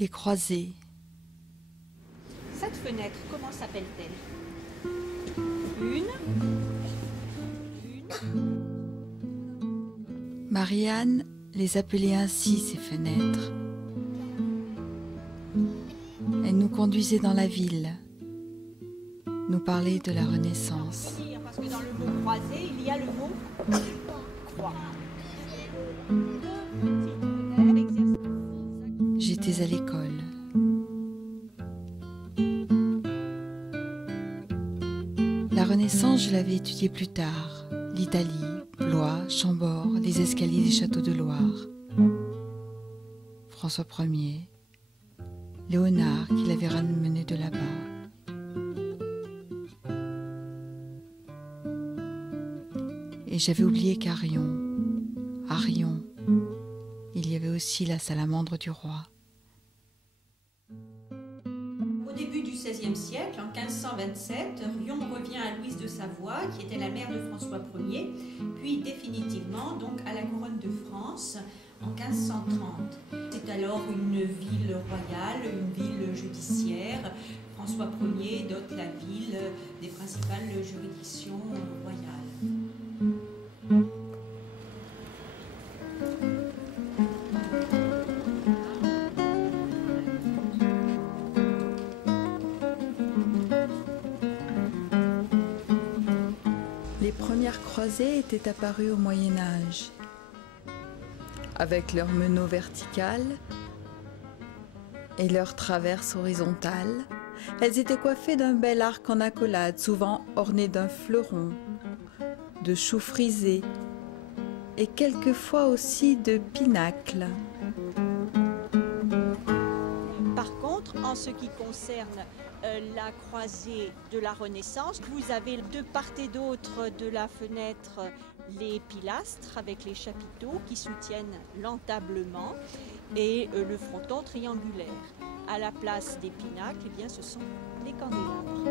Les croisées. Cette fenêtre, comment s'appelle-t-elle? Une. Marianne les appelait ainsi, ces fenêtres. Elle nous conduisait dans la ville, nous parlait de la Renaissance. Parce que dans le mot croisé, il y a le mot croix. J'étais à l'école. La Renaissance, je l'avais étudiée plus tard. L'Italie, Blois, Chambord, les escaliers des châteaux de Loire. François Ier, Léonard qui l'avait ramené de là-bas. Et j'avais oublié qu'Arion, il y avait aussi la salamandre du roi. Au début du XVIe siècle, en 1527, Rion revient à Louise de Savoie, qui était la mère de François Ier, puis définitivement donc à la couronne de France en 1530. C'est alors une ville royale, une ville judiciaire. François Ier dote la ville des principales juridictions royales. Les premières croisées étaient apparues au Moyen-Âge. Avec leurs meneaux verticales et leurs traverses horizontales, elles étaient coiffées d'un bel arc en accolade, souvent orné d'un fleuron, de choux frisés et quelquefois aussi de pinacles. Par contre, en ce qui concerne la croisée de la Renaissance, vous avez de part et d'autre de la fenêtre les pilastres avec les chapiteaux qui soutiennent l'entablement et le fronton triangulaire. À la place des pinacles, eh bien, ce sont les candélabres.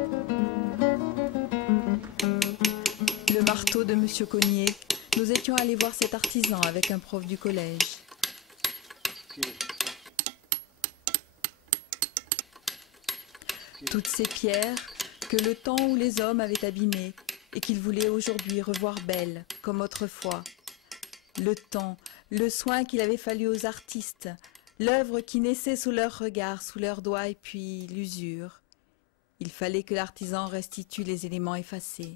Le marteau de Monsieur Cognier. Nous étions allés voir cet artisan avec un prof du collège. Toutes ces pierres que le temps où les hommes avaient abîmées et qu'ils voulaient aujourd'hui revoir belles comme autrefois. Le temps, le soin qu'il avait fallu aux artistes, l'œuvre qui naissait sous leurs regards, sous leurs doigts et puis l'usure. Il fallait que l'artisan restitue les éléments effacés.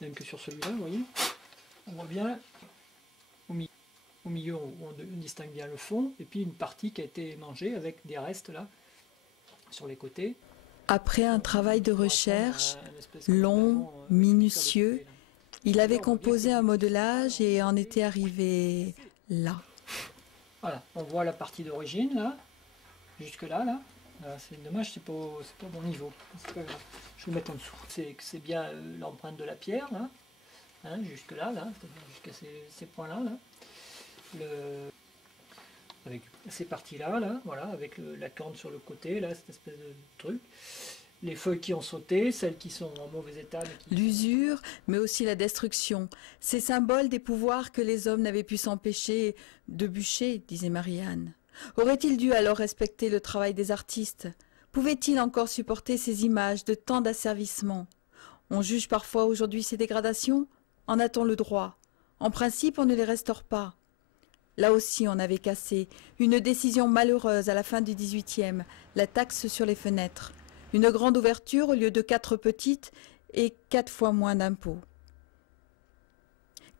Même que sur celui-là, vous voyez, on voit bien au milieu, on distingue bien le fond, et puis une partie qui a été mangée avec des restes là, sur les côtés. Après un travail de recherche long, minutieux, il avait composé un modelage et en était arrivé là. Voilà, on voit la partie d'origine là, jusque là, là. C'est dommage, c'est pas bon niveau. C'est pas grave. Je vais le mettre en dessous. C'est bien l'empreinte de la pierre là, hein, jusque là, jusqu'à ces points-là. Là. Avec ces parties-là, là, voilà, avec la corne sur le côté, là, cette espèce de truc. Les feuilles qui ont sauté, celles qui sont en mauvais état. L'usure, mais aussi la destruction, ces symboles des pouvoirs que les hommes n'avaient pu s'empêcher de bûcher, disait Marianne. Aurait-il dû alors respecter le travail des artistes? Pouvait-il encore supporter ces images de tant d'asservissement? On juge parfois aujourd'hui ces dégradations? En a-t-on le droit? En principe, on ne les restaure pas. Là aussi, on avait cassé une décision malheureuse à la fin du XVIIIe, la taxe sur les fenêtres. Une grande ouverture au lieu de 4 petites et 4 fois moins d'impôts.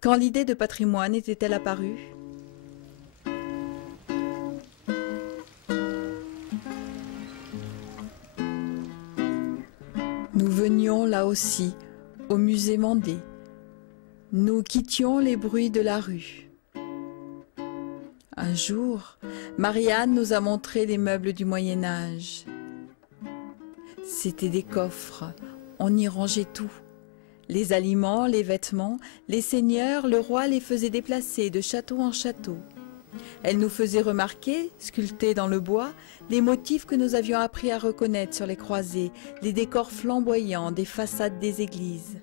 Quand l'idée de patrimoine était-elle apparue? Nous venions là aussi, au musée Mandé. Nous quittions les bruits de la rue. Un jour, Marianne nous a montré les meubles du Moyen-Âge. C'étaient des coffres, on y rangeait tout. Les aliments, les vêtements, les seigneurs, le roi les faisait déplacer de château en château. Elle nous faisait remarquer, sculptés dans le bois, les motifs que nous avions appris à reconnaître sur les croisées, les décors flamboyants des façades des églises.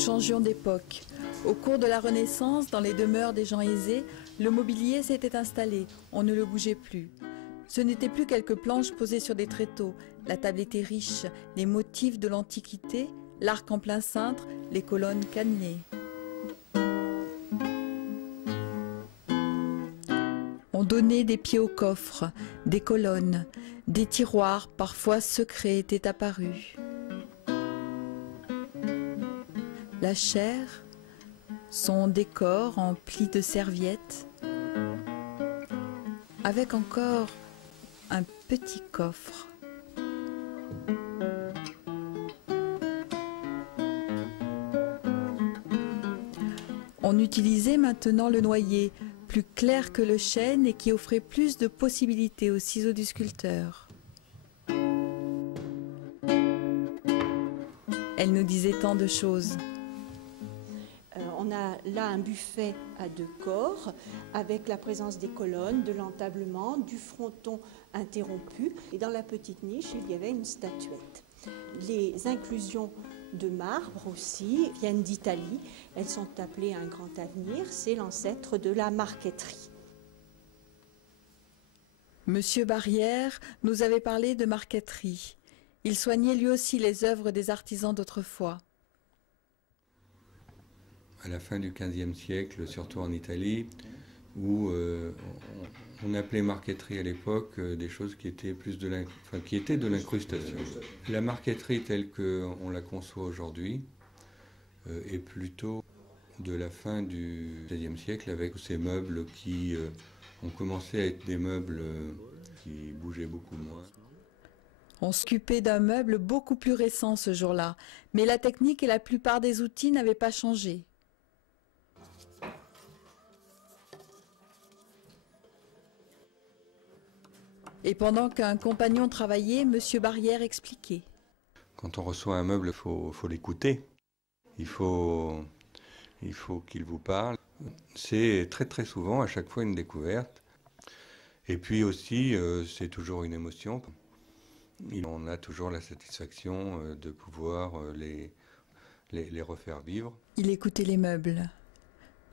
changions d'époque. Au cours de la Renaissance, dans les demeures des gens aisés, le mobilier s'était installé, on ne le bougeait plus. Ce n'étaient plus quelques planches posées sur des tréteaux, la table était riche, les motifs de l'Antiquité, l'arc en plein cintre, les colonnes cannelées. On donnait des pieds aux coffres, des colonnes, des tiroirs parfois secrets étaient apparus. La chaire, son décor en plis de serviettes, avec encore un petit coffre. On utilisait maintenant le noyer, plus clair que le chêne et qui offrait plus de possibilités aux ciseaux du sculpteur. Elle nous disait tant de choses. On a là un buffet à 2 corps avec la présence des colonnes, de l'entablement, du fronton interrompu. Et dans la petite niche, il y avait une statuette. Les inclusions de marbre aussi viennent d'Italie. Elles sont appelées un grand avenir. C'est l'ancêtre de la marqueterie. Monsieur Barrière nous avait parlé de marqueterie. Il soignait lui aussi les œuvres des artisans d'autrefois. À la fin du XVe siècle, surtout en Italie, où on appelait marqueterie à l'époque des choses qui étaient de l'incrustation. La marqueterie telle qu'on la conçoit aujourd'hui est plutôt de la fin du XVIe siècle, avec ces meubles qui ont commencé à être des meubles qui bougeaient beaucoup moins. On s'occupait d'un meuble beaucoup plus récent ce jour-là, mais la technique et la plupart des outils n'avaient pas changé. Et pendant qu'un compagnon travaillait, Monsieur Barrière expliquait. Quand on reçoit un meuble, il faut l'écouter. Il faut qu'il vous parle. C'est très très souvent, à chaque fois, une découverte. Et puis aussi, c'est toujours une émotion. On a toujours la satisfaction de pouvoir les refaire vivre. Il écoutait les meubles.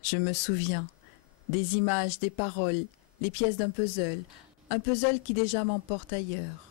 Je me souviens. Des images, des paroles, les pièces d'un puzzle. Un puzzle qui déjà m'emporte ailleurs.